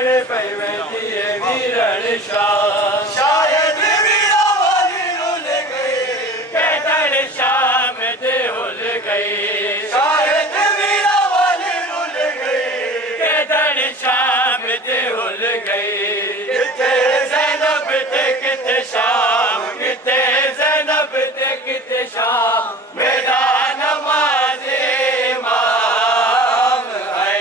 बहन पैवती वीरण शाम शायद वीरा वाली रुल गई कैदन शाम दे हुल गई शायद वीरा वाली रुल गई कैदन शाम दे हुल गई किथे ज़ैनब ते किथे शाम किथे ज़ैनब ते किथे शाम मेरा नमाज इमाम है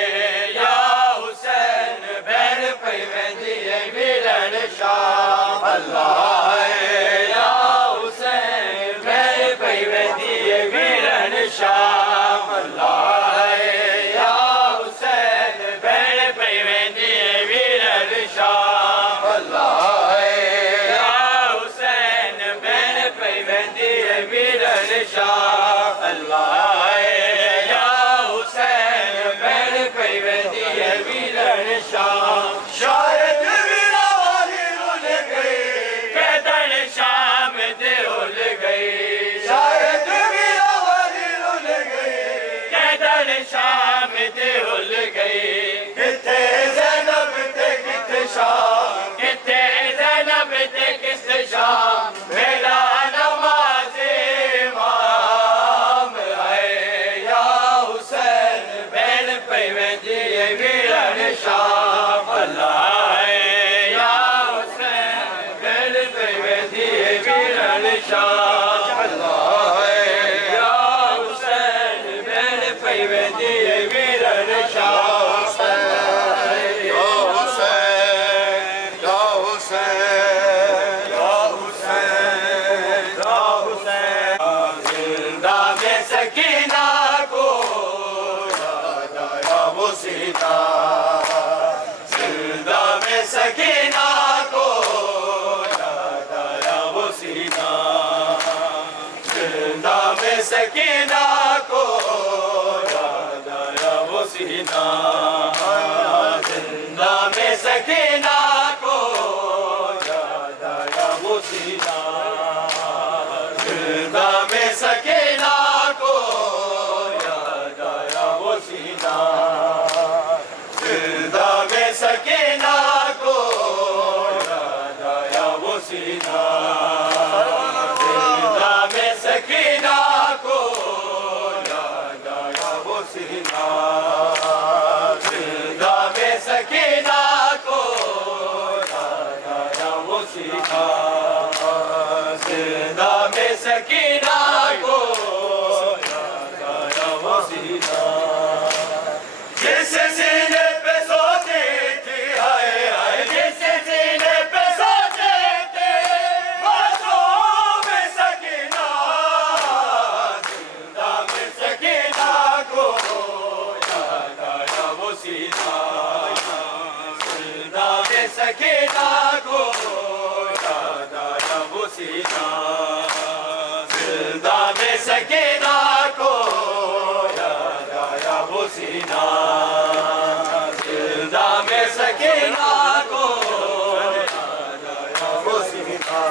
या हुसैन बहन पैवंदी वीरण शाम अल्लाह है या हुसैन बहन पैवंदी वीरण शाम अल्लाह है या हुसैन बहन पैवंदी वीरण शाम अल्लाह है या हुसैन बहन पैवंदी वीरण शाम अल्लाह है या हुसैन बहन पैवंदी वीरण शाम शायद वीरा वाली रुल गई कैदन शाम दे हुल गई शायद वीरा वाली रुल गई कैदन शाम दे हुल गई किथे ज़ैनब ते किथे शाम किथे ज़ैनब ते किथे शाम मेरा नमाज इमाम है या हुसैन बहन पैवंदी वीरण शाम अल्लाह है या हुसैन बहन पैवंदी वीरण शाम अल्लाह है या हुसैन बहन पैवंदी वीरण शाम या हुसैन या हुसैन या हुसैन या हुसैन जिंदा में सकीना को याद आया वो सीता जिंदा में सकीना को याद आया वो सीता जिंदा में सकीना को याद आया वो सीना जिंदा में सकीना को याद आया वो सीना जिंदा में सकीना को याद आया वो सीना जिंदा में सकीना को याद आया वो सीना जिंदा में सकीना को याद आया वो सीना जिंदा में सकीना को याद आया वो सीना जिंदा में सकीना को याद आया वो सीना जिस सीने पे सोती थी हाय हाय जिस सीने पे सोते थे मासूम सकीना जिंदा में सकीना को याद आया वो सीना जिंदा में सकीना को याद आया वो सीना जिंदा में सकीना को याद आया वो सीना जिंदा में सकीना को याद आया वो सीना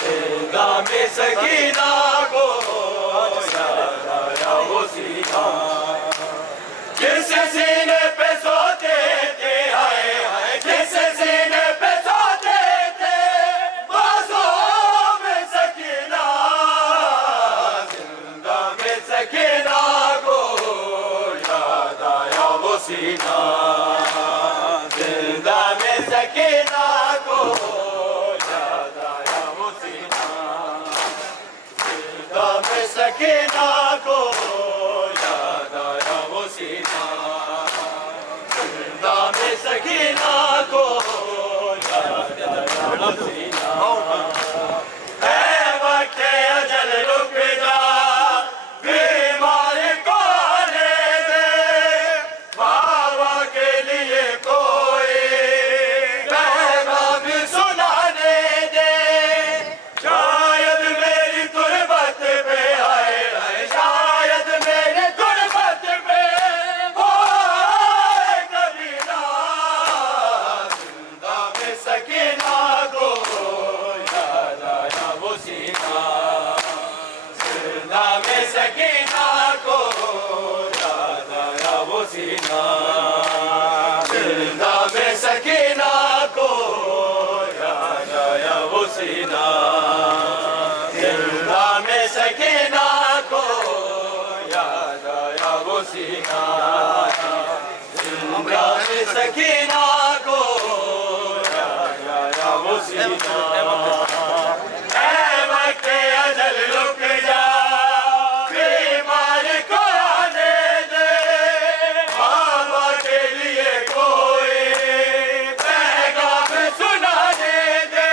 जिंदा में सकीना को याद आया वो सीना जिस सीने पे सोते थे हाय हाय जिस सीने पे सोते थे मासूम सकीना जिंदा में सकीना को याद आया वो सीना जिंदा में सकीना को याद आया वो सीना जिंदा में सकीना को याद आया वो सीना जिंदा में सकीना को याद आया वो सीना है वक्त अजल रुक जा बीमार को ले दे बाबा के लिए कोई पैगाम सुनाने दे शायद मेरी तुरबत पे आए आए शायद मेरी तुरबत पे हो कभी ना जिंदा में सकीना को याद सीना, जिंदा में सकीना को याद आया वो सीना, जिंदा में सकीना को याद आया वो सीना। ऐ वक्त अजल रुक जा, बीमार को आने दे, बाबा के लिए कोई पैगाम सुनाने दे।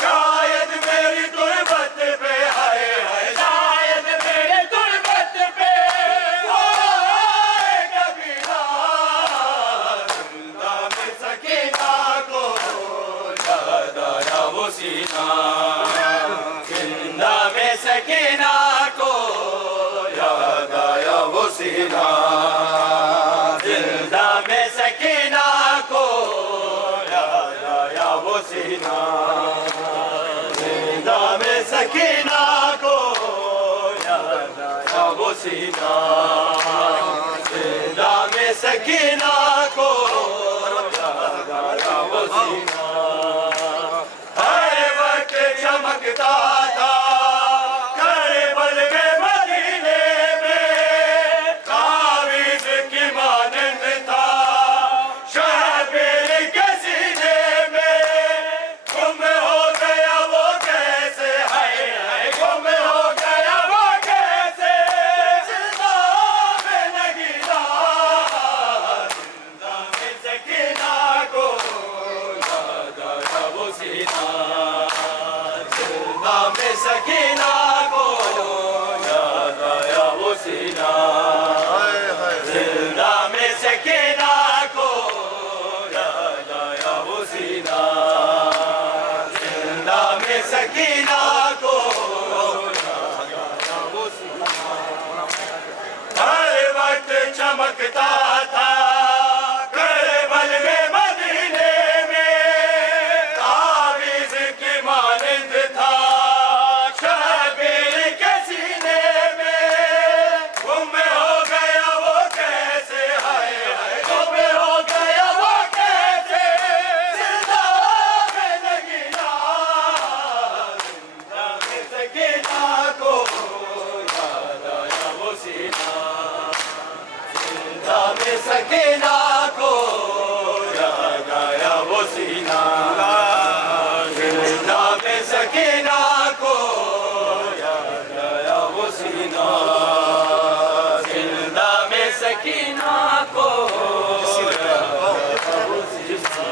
शायद मेरी तुरबत पे आए है, शायद मेरी तुरबत पे आए कभी ना, जिंदा में सकीना को याद आया वो सीना, जिंदा में सकीना को याद आया वो सीना, जिंदा में सकीना को याद आया वो सीना, जिंदा में सकीना को याद आया वो सीना, जिंदा में सकीना को याद आया वो सीना। हर वक्त चमकता था करबल में मदीने में, तावीज़ की मानंद था शहबेर के सीने में। गुम हो गया वो कैसे, है गुम हो गया वो कैसे, जिंदा में नगीना, जिंदा में सकीना को याद आया वो सीना, जिंदा में सकीना को याद आया वो सीना, जिंदा में सकीना को याद आया वो सीना, जिंदा में सकीना को याद आया वो सीना। हर वक्त चमकता था करबल में मदीने में, तावीज़ की मानंद था शहबेर के सीने में। गुम हो गया वो कैसे, है गुम हो गया वो कैसे, जिंदा में नगीना, जिंदा में सकीना को याद आया वो सीना, जिंदा में सकीना को याद आया वो सीना, जिंदा में सकीना को याद आया वो सीना, जिंदा में सकीना को याद आया वो सीना।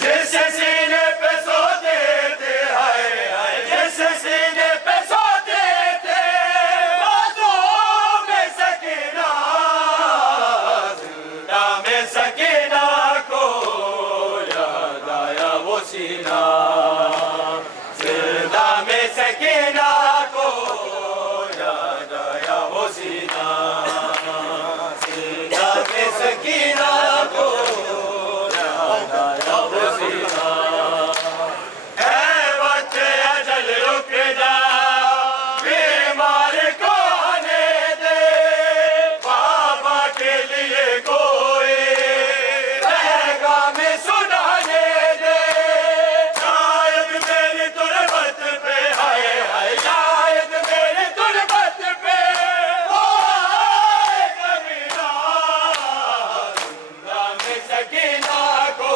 जिस सीने पे सोते थे, हाय जिस सीने पे सोते थे, बाजों में सकीना, जिंदा में सकीना को याद आया वो सीना, जिंदा में सकीना को याद आया वो सीना, जिंदा में सकीना को याद आया वो सीना। ऐ वक्त अजल रुक जा, बीमार को आने दे, बाबा के लिए कोई पैगाम सुनाने दे। शायद मेरी तुरबत पे आए है, शायद मेरी तुरबत पे आए कभी ना, जिंदा में सकीना को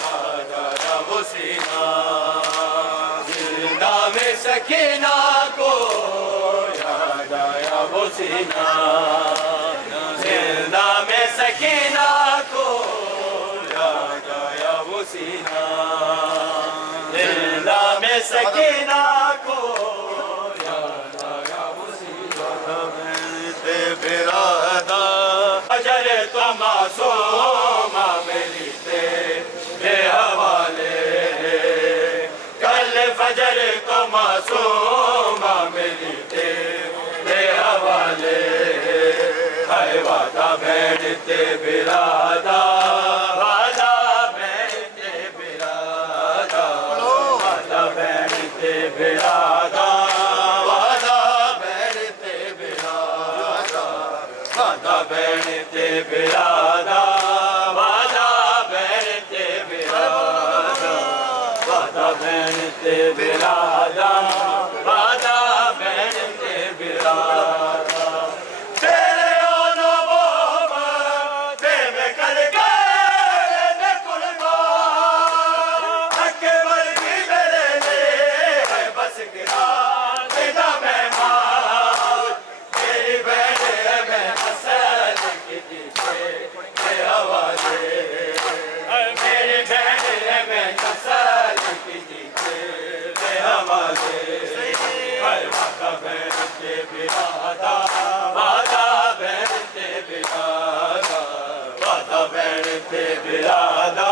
याद आया वो सीना, जिंदा में सकीना को याद आया वो सीना, जिंदा में सकीना को याद आया वो सीना, जिंदा में सकीना को याद आया वो सीना। बिरादा अजर तो मासूम मेरी तेरे हवाले, कल फजर तो मासूम मेरी तेरे हवाले, है वादा बैठते बिरादा, वादा बैठते बिरादा, वादा बैठते बिरादा, वादा बैठते बिरादा, वादा बैठते बिरादा, वादा बैठते बिरादा, वादा बहन ते बिरादा वादा बहन ते बिरादा तेरे ओनो बोमा ते में कर ने कुर्बान अके वर्गी मेरे ले है बस गिरा तेरा मेहमान तेरी बहन है मैं असल की पीछे के हवाले मेरी बहन है मैं असल की पीछे के हवाले हर वादा बहन ते बिरादा वादा बहन ते बिरादा वादा बहन ते बिरादा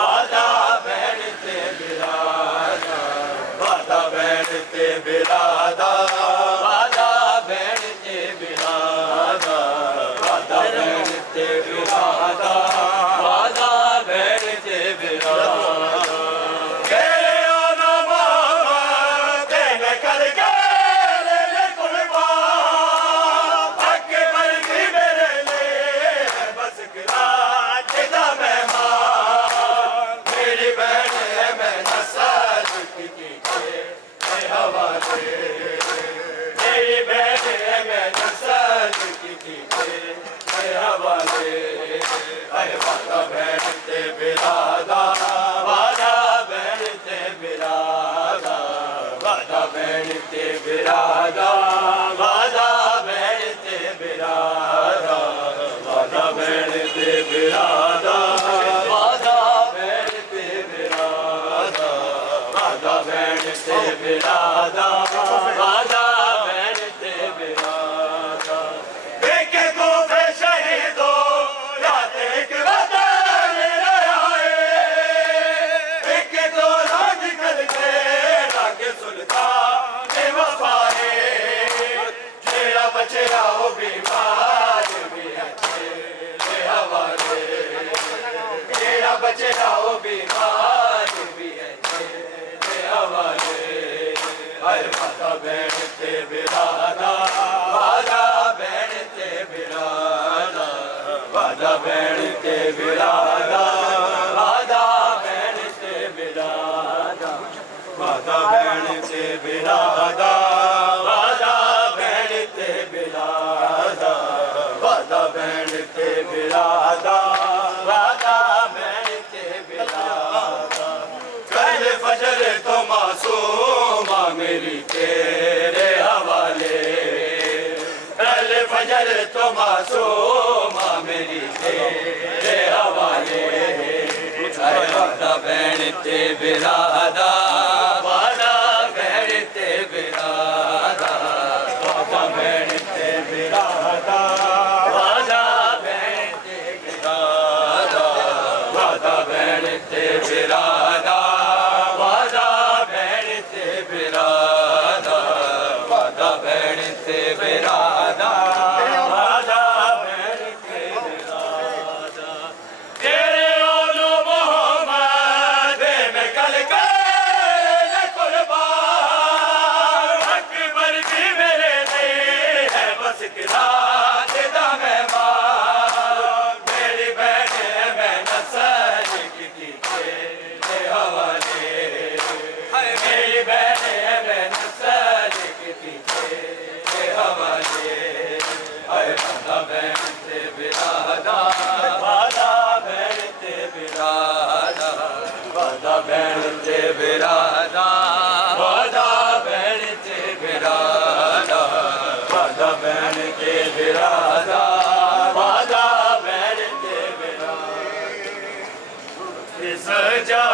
वादा बहन ते बिरादा वादा बहन ते बिरादा वादा बहन ते बिरादा वादा बहन ते बिरादा वादा बहन ते बिरादा तेरे ओनो मामा ते मैं कर ले कुर्बान अके वर्गी मेरे ले बस गिरा तेरा मेहमान मेरी बहन है मैं नस्ल की पीछे के हवाले मेरी बहन है मैं नस्ल की पीछे के हवाले अरे वादा बहन ते बिरादा वादा बहन ते बिरादा वादा बहन ते बिरादा वादा बहन ते बिरादा वादा बहन ते बिरादा वादा बहन ते बिरादा वादा बहन ते बिरादा वादा बहन ते बिरादा देखे को फे शहीदो याद एक वतन आए एक तो राज कर के राग सुल्तान के वफाए तेरा बचेरा हो बीमार भी अच्छे के हवाले तेरा बचेरा हो बीमार भी अच्छे के हवाले हर वादा बहन ते बिरादा वादा बहन ते बिरादा वादा बहन ते बिरादा वादा बहन ते बिरादा वादा बहन ते बिरादा वादा बहन ते बिरादा वादा बहन ते बिरादा वादा बहन ते बिरादा कल फजर तो मासूमा मेरी तेरे हवाले कल फजर तो मासूमा मेरी तेरे हवाले वादा बहन ते बिरादा वादा बहन ते बिरादा वादा बहन ते बिरादा वादा बहन ते बिरादा वादा बहन ते बिरादा वादा बहन ते बिरादा वादा बहन ते बिरादा वादा बहन ते बिरादा तेरे ओनो मोहम्मद में कल कर कुर्बान अकबर भी मेरे लिए है बस गिरा तेरा मेहमान मेरी बहन है मैं नस्ल की पीछे के हवाले मेरी बहन है मैं नस्ल के पीछे के हवाले वादा बहन ते बिरादा वादा बहन ते बिरादा वादा बहन ते बिरादा वादा बहन ते बिरादा वादा बहन ते बिरादा वादा बहन ते बिरादा इस जा